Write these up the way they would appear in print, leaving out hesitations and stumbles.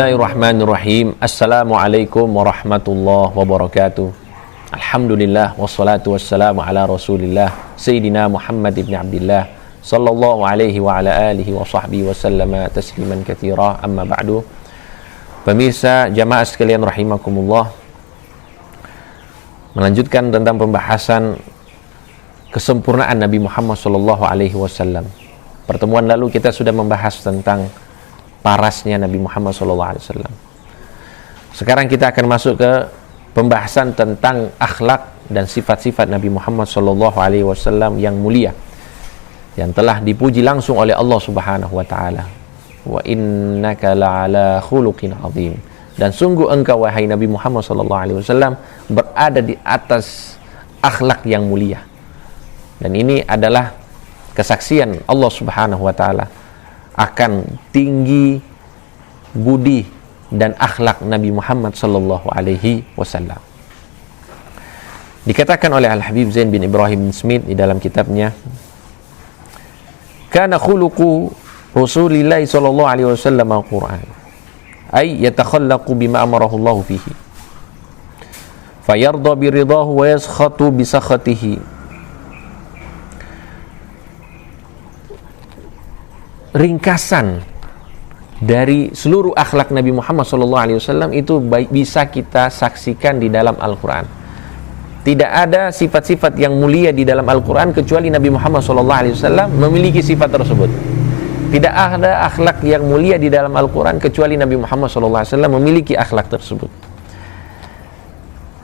Bismillahirrahmanirrahim. Assalamualaikum warahmatullahi wabarakatuh. Alhamdulillah wassalatu wassalamu ala Rasulillah Sayyidina Muhammad ibn Abdillah sallallahu alaihi wa ala alihi wa sahbihi wa sallama tasliman katsira. Amma ba'du. Pemirsa jamaah sekalian rahimakumullah, melanjutkan tentang pembahasan kesempurnaan Nabi Muhammad sallallahu alaihi wasallam. Pertemuan lalu kita sudah membahas tentang parasnya Nabi Muhammad SAW. Sekarang kita akan masuk ke pembahasan tentang akhlak dan sifat-sifat Nabi Muhammad SAW yang mulia, yang telah dipuji langsung oleh Allah Subhanahu wa taala. Wa innaka la'ala khuluqin azim. Dan sungguh engkau wahai Nabi Muhammad SAW berada di atas akhlak yang mulia. Dan ini adalah kesaksian Allah Subhanahu wa taala akan tinggi budi dan akhlak Nabi Muhammad sallallahu alaihi wasallam. Dikatakan oleh Al-Habib Zain bin Ibrahim bin Smith di dalam kitabnya, kana khuluqu Rasulillah sallallahu alaihi wasallam al-Qur'an, ay yatakhallaqu bima amarahu Allah fihi, fayarda biridahu wa yaskhatu bi sakhatihi. Ringkasan dari seluruh akhlak Nabi Muhammad SAW itu bisa kita saksikan di dalam Al-Quran. Tidak ada sifat-sifat yang mulia di dalam Al-Quran kecuali Nabi Muhammad SAW memiliki sifat tersebut. Tidak ada akhlak yang mulia di dalam Al-Quran kecuali Nabi Muhammad SAW memiliki akhlak tersebut.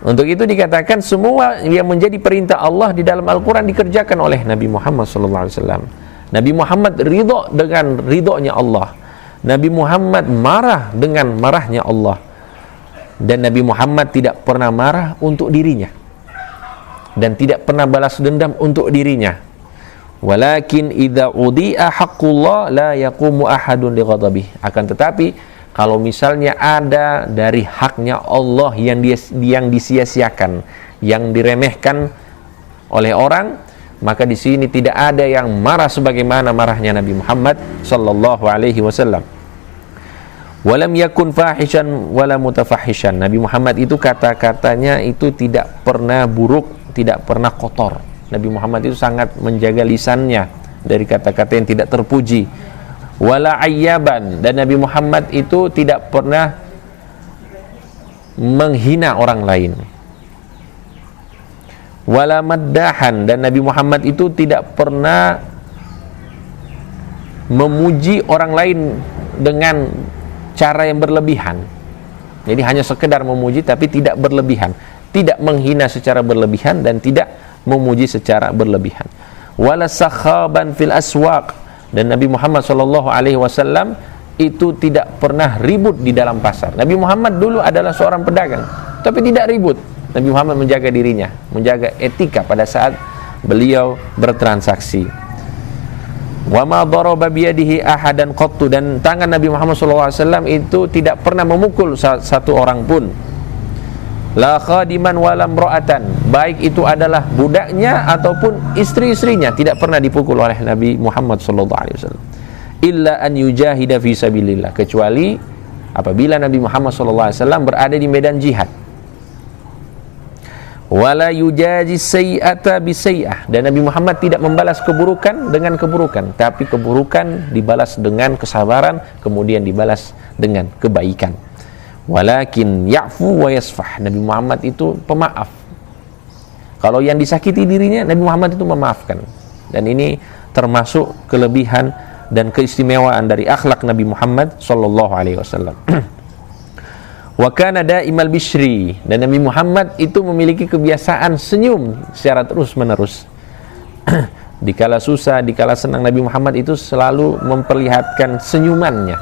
Untuk itu dikatakan semua yang menjadi perintah Allah di dalam Al-Quran dikerjakan oleh Nabi Muhammad SAW. Nabi Muhammad ridho dengan ridhonya Allah. Nabi Muhammad marah dengan marahnya Allah. Dan Nabi Muhammad tidak pernah marah untuk dirinya, dan tidak pernah balas dendam untuk dirinya. Walakin idza udi'a haqqullah la yaqumu ahadun li ghadabihi. Akan tetapi kalau misalnya ada dari haknya Allah yang disia-siakan, yang diremehkan oleh orang, maka di sini tidak ada yang marah sebagaimana marahnya Nabi Muhammad sallallahu alaihi wasallam. Walam yakun fahishan wala mutafahishan. Nabi Muhammad itu kata-katanya itu tidak pernah buruk, tidak pernah kotor. Nabi Muhammad itu sangat menjaga lisannya dari kata-kata yang tidak terpuji. Wala ayyaban, dan Nabi Muhammad itu tidak pernah menghina orang lain. Wala maddahan, dan Nabi Muhammad itu tidak pernah memuji orang lain dengan cara yang berlebihan. Jadi hanya sekedar memuji tapi tidak berlebihan, tidak menghina secara berlebihan dan tidak memuji secara berlebihan. Wala sakhaban fil aswaq, dan Nabi Muhammad sallallahu alaihi wasallam itu tidak pernah ribut di dalam pasar. Nabi Muhammad dulu adalah seorang pedagang tapi tidak ribut. Nabi Muhammad menjaga dirinya, menjaga etika pada saat beliau bertransaksi. Wa ma daraba biyadihi ahadan qattu, dan tangan Nabi Muhammad SAW itu tidak pernah memukul satu orang pun. La khadiman wala imra'atan, baik itu adalah budaknya ataupun istri-istrinya, tidak pernah dipukul oleh Nabi Muhammad SAW. Illa an yujahida fi sabilillah, kecuali apabila Nabi Muhammad SAW berada di medan jihad. Wala yujazi sayyi'ata bisayyi'ah, dan Nabi Muhammad tidak membalas keburukan dengan keburukan, tapi keburukan dibalas dengan kesabaran, kemudian dibalas dengan kebaikan. Walakin ya'fu wa yasfah, Nabi Muhammad itu pemaaf. Kalau yang disakiti dirinya, Nabi Muhammad itu memaafkan. Dan ini termasuk kelebihan dan keistimewaan dari akhlak Nabi Muhammad sallallahu alaihi wasallam. Wa kana daimal bishri, dan Nabi Muhammad itu memiliki kebiasaan senyum secara terus-menerus. Dikala susah, dikala senang, Nabi Muhammad itu selalu memperlihatkan senyumannya.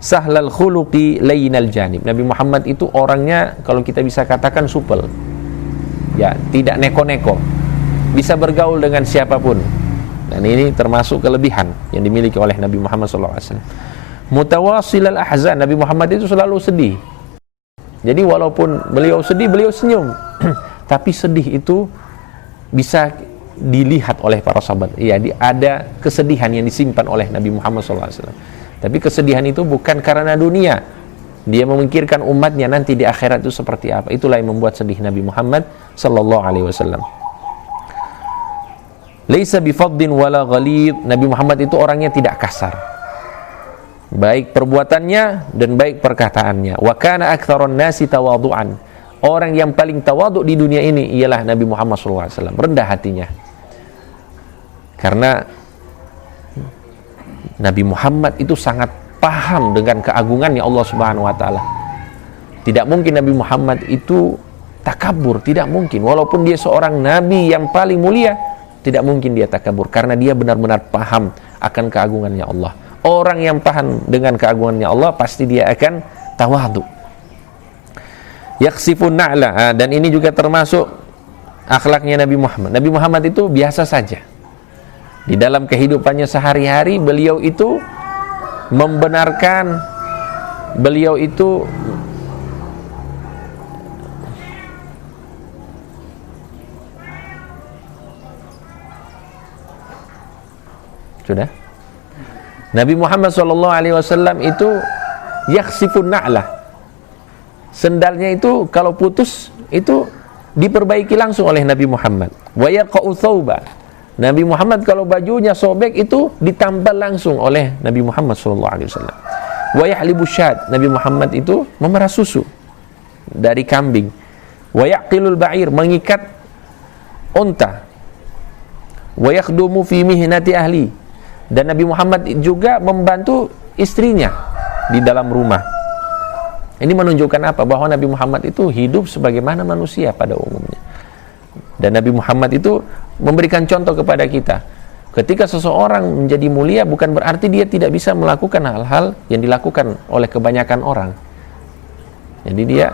Sahlal khuluqi lainal janib, Nabi Muhammad itu orangnya kalau kita bisa katakan supel. Ya, tidak neko-neko. Bisa bergaul dengan siapapun. Dan ini termasuk kelebihan yang dimiliki oleh Nabi Muhammad sallallahu alaihi wasallam. Mutawasilal ahzan, Nabi Muhammad itu selalu sedih. Jadi walaupun beliau sedih, beliau senyum. Tapi sedih itu bisa dilihat oleh para sahabat. Iya, ada kesedihan yang disimpan oleh Nabi Muhammad SAW. Tapi kesedihan itu bukan karena dunia. Dia memikirkan umatnya nanti di akhirat itu seperti apa. Itulah yang membuat sedih Nabi Muhammad sallallahu alaihi wasallam. Laisa bifaddin wala ghalid. Nabi Muhammad itu orangnya tidak kasar, baik perbuatannya dan baik perkataannya. Wa kana aktsaron nasi tawadhu'an. Orang yang paling tawadhu di dunia ini ialah Nabi Muhammad sallallahu alaihi wasallam, rendah hatinya. Karena Nabi Muhammad itu sangat paham dengan keagungannya Allah Subhanahu wa taala. Tidak mungkin Nabi Muhammad itu takabur, tidak mungkin. Walaupun dia seorang nabi yang paling mulia, tidak mungkin dia takabur karena dia benar-benar paham akan keagungannya Allah. Orang yang paham dengan keagungannya Allah pasti dia akan tawadhu. Yaksifun na'la, dan ini juga termasuk akhlaknya Nabi Muhammad. Nabi Muhammad itu biasa saja. Di dalam kehidupannya sehari-hari beliau itu membenarkan, beliau itu sudah. Nabi Muhammad SAW itu yaksifun na'lah. Sendalnya itu kalau putus itu diperbaiki langsung oleh Nabi Muhammad. Wa yaqa'u thawba. Nabi Muhammad kalau bajunya sobek itu ditambal langsung oleh Nabi Muhammad SAW. Wa yahlibu syad. Nabi Muhammad itu memerah susu dari kambing. Wa yaqilul ba'ir, mengikat unta. Wa yakhdumu fi mihnati ahli. Dan Nabi Muhammad juga membantu istrinya di dalam rumah. Ini menunjukkan apa? Bahwa Nabi Muhammad itu hidup sebagaimana manusia pada umumnya. Dan Nabi Muhammad itu memberikan contoh kepada kita. Ketika seseorang menjadi mulia bukan berarti dia tidak bisa melakukan hal-hal yang dilakukan oleh kebanyakan orang. Jadi dia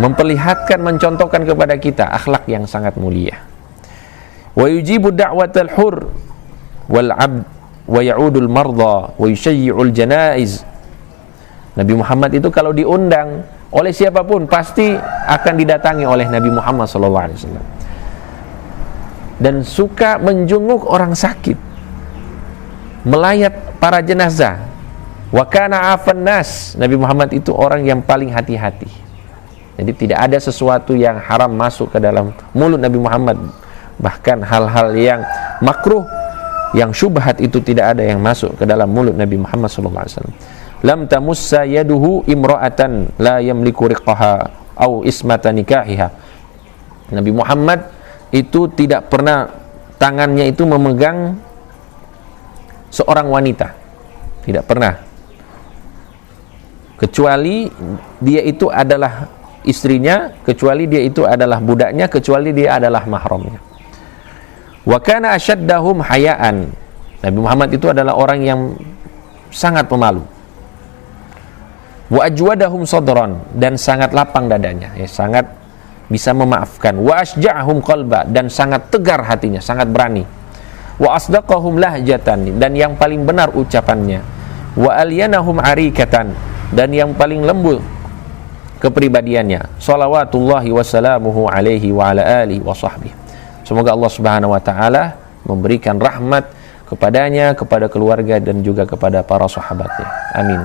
memperlihatkan, mencontohkan kepada kita akhlak yang sangat mulia. Wa yujibu da'watal hur wal 'abd wa ya'udul marda wa yushayyi'ul janaiz. Nabi Muhammad itu kalau diundang oleh siapapun pasti akan didatangi oleh Nabi Muhammad SAW. Dan suka menjenguk orang sakit, melayat para jenazah. Wa kana afan nas. Nabi Muhammad itu orang yang paling hati-hati. Jadi tidak ada sesuatu yang haram masuk ke dalam mulut Nabi Muhammad. Bahkan hal-hal yang makruh, yang syubhat itu tidak ada yang masuk ke dalam mulut Nabi Muhammad SAW. Lam tamussa yaduhu imra'atan la yamliku riqaha au ismata nikahiha. Nabi Muhammad itu tidak pernah tangannya itu memegang seorang wanita. Tidak pernah. Kecuali dia itu adalah istrinya, kecuali dia itu adalah budaknya, kecuali dia adalah mahramnya. Wa kana asyaddahum hayaan. Nabi Muhammad itu adalah orang yang sangat pemalu. Wa ajwadahum sadran, dan sangat lapang dadanya, ya, sangat bisa memaafkan. Wa asja'ahum qalba, dan sangat tegar hatinya, sangat berani. Wa asdaqahum lahjatan, dan yang paling benar ucapannya. Wa alyanahum arikatan, dan yang paling lembut kepribadiannya. Shalawatullahi wassalamuhu alaihi wa ala alihi wa sahbihi. Semoga Allah Subhanahu wa taala memberikan rahmat kepadanya, kepada keluarga dan juga kepada para sahabatnya. Amin.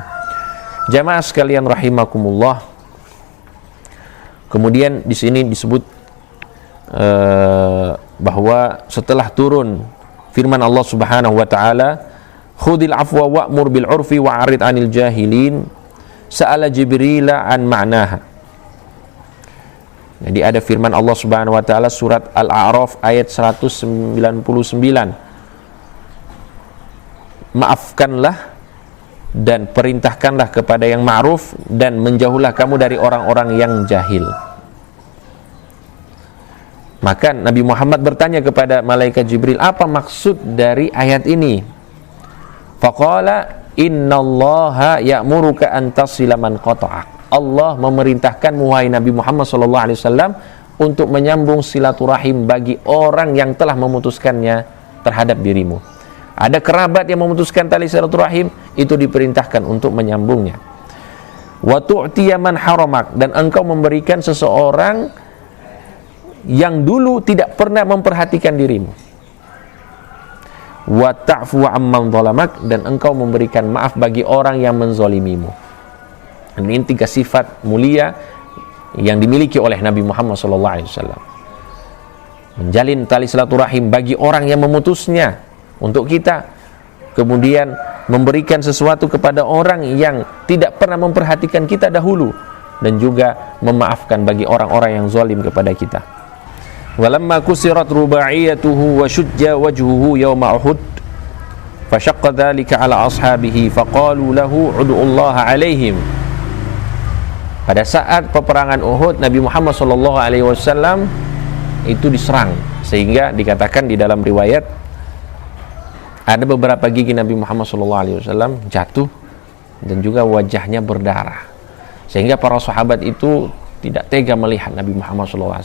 Jamaah sekalian rahimakumullah. Kemudian di sini disebut bahwa setelah turun firman Allah Subhanahu wa taala, khudil afwa wa'mur bil 'urfi wa'rid 'anil jahilin, sa'ala Jibril an ma'naha. Jadi ada firman Allah Subhanahu wa taala surat Al-A'raf ayat 199. Maafkanlah dan perintahkanlah kepada yang ma'ruf dan menjauhlah kamu dari orang-orang yang jahil. Maka Nabi Muhammad bertanya kepada malaikat Jibril, apa maksud dari ayat ini? Faqala innallaha ya'muruka an tasila man qata'ak. Allah memerintahkan wahai Nabi Muhammad SAW untuk menyambung silaturahim bagi orang yang telah memutuskannya terhadap dirimu. Ada kerabat yang memutuskan tali silaturahim, itu diperintahkan untuk menyambungnya. Wa tu'tiya man haramak, dan engkau memberikan seseorang yang dulu tidak pernah memperhatikan dirimu. wa ta'fu amman zalamak, dan engkau memberikan maaf bagi orang yang menzalimimu. Ini 3 sifat mulia yang dimiliki oleh Nabi Muhammad SAW. Menjalin tali silaturahim bagi orang yang memutusnya untuk kita, kemudian memberikan sesuatu kepada orang yang tidak pernah memperhatikan kita dahulu, dan juga memaafkan bagi orang-orang yang zalim kepada kita. Walamma kusirat rubaiyatuhu wa shujja wajhuhu yawma Uhud fashaqqa dhalika ala ashabihi faqalu lahu ud'ullaha alaihim. Pada saat peperangan Uhud, Nabi Muhammad SAW itu diserang, sehingga dikatakan di dalam riwayat ada beberapa gigi Nabi Muhammad SAW jatuh dan juga wajahnya berdarah, sehingga para sahabat itu tidak tega melihat Nabi Muhammad SAW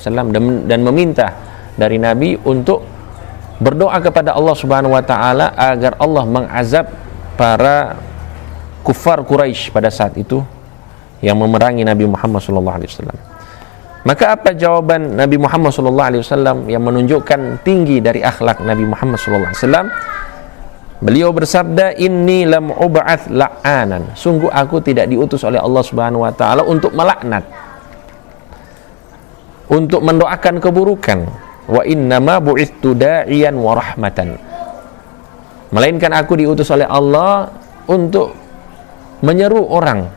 dan meminta dari Nabi untuk berdoa kepada Allah Subhanahu Wa Taala agar Allah mengazab para kufar Quraisy pada saat itu yang memerangi Nabi Muhammad SAW. Maka apa jawaban Nabi Muhammad SAW yang menunjukkan tinggi dari akhlak Nabi Muhammad SAW? Beliau bersabda, inni lam ub'ats la'anan, sungguh aku tidak diutus oleh Allah Subhanahu Wa Taala untuk melaknat, untuk mendoakan keburukan. Wa innama bu'itsu da'iyan wa rahmatan, melainkan aku diutus oleh Allah untuk menyeru orang,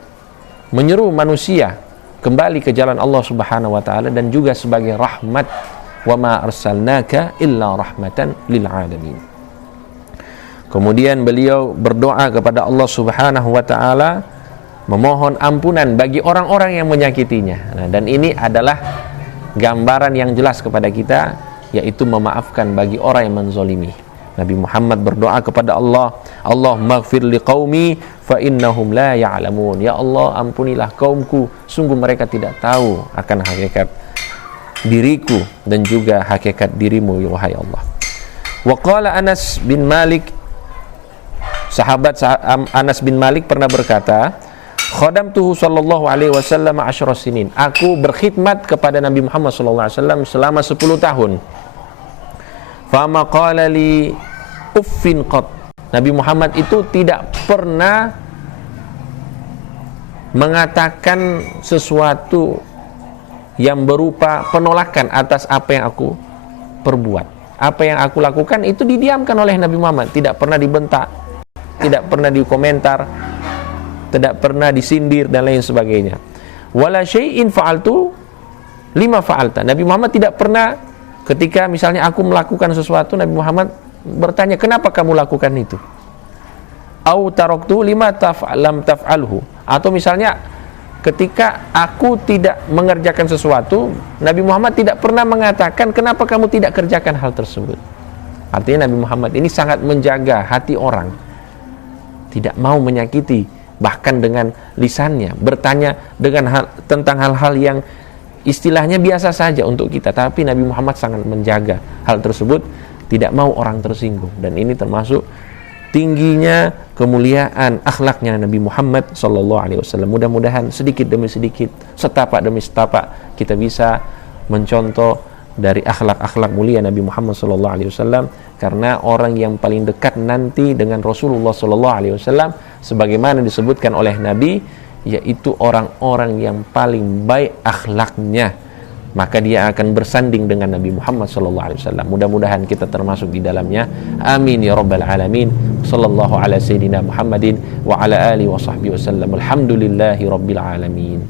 menyeru manusia kembali ke jalan Allah Subhanahu Wa Taala, dan juga sebagai rahmat. Wa ma arsalnaka illa rahmatan lil alamin. Kemudian beliau berdoa kepada Allah Subhanahu Wa Taala, memohon ampunan bagi orang-orang yang menyakitinya. Nah, dan ini adalah gambaran yang jelas kepada kita, yaitu memaafkan bagi orang yang menzalimi. Nabi Muhammad berdoa kepada Allah, Allahumma ighfir liqaumi fa innahum la ya'lamun. Ya Allah, ampunilah kaumku, sungguh mereka tidak tahu akan hakikat diriku dan juga hakikat dirimu, wahai Allah. Wa qala Anas bin Malik, sahabat Anas bin Malik pernah berkata, khadamtuhu sallallahu alaihi wasallam 10 sinin. Aku berkhidmat kepada Nabi Muhammad sallallahu alaihi wasallam selama 10 tahun. Fama qala li uffin qat. Nabi Muhammad itu tidak pernah mengatakan sesuatu yang berupa penolakan atas apa yang aku perbuat. Apa yang aku lakukan itu didiamkan oleh Nabi Muhammad, tidak pernah dibentak, tidak pernah dikomentar, tidak pernah disindir dan lain sebagainya. Wala syai'in fa'altu lima fa'alta. Nabi Muhammad tidak pernah, ketika misalnya aku melakukan sesuatu, Nabi Muhammad bertanya, kenapa kamu lakukan itu? Au taraktu lima lam taf'alhu. Atau misalnya ketika aku tidak mengerjakan sesuatu, Nabi Muhammad tidak pernah mengatakan, kenapa kamu tidak kerjakan hal tersebut. Artinya Nabi Muhammad ini sangat menjaga hati orang, tidak mau menyakiti, bahkan dengan lisannya bertanya tentang hal-hal yang istilahnya biasa saja untuk kita, tapi Nabi Muhammad sangat menjaga hal tersebut, tidak mau orang tersinggung. Dan ini termasuk tingginya kemuliaan akhlaknya Nabi Muhammad SAW. Mudah-mudahan sedikit demi sedikit, setapak demi setapak, kita bisa mencontoh dari akhlak-akhlak mulia Nabi Muhammad SAW, karena orang yang paling dekat nanti dengan Rasulullah SAW, sebagaimana disebutkan oleh Nabi, yaitu orang-orang yang paling baik akhlaknya, maka dia akan bersanding dengan Nabi Muhammad SAW. Mudah-mudahan kita termasuk di dalamnya. Amin ya rabbal alamin. Sallallahu ala sayyidina Muhammadin wa ala alihi wa sahbihi wasallam. Alhamdulillahi rabbil alamin.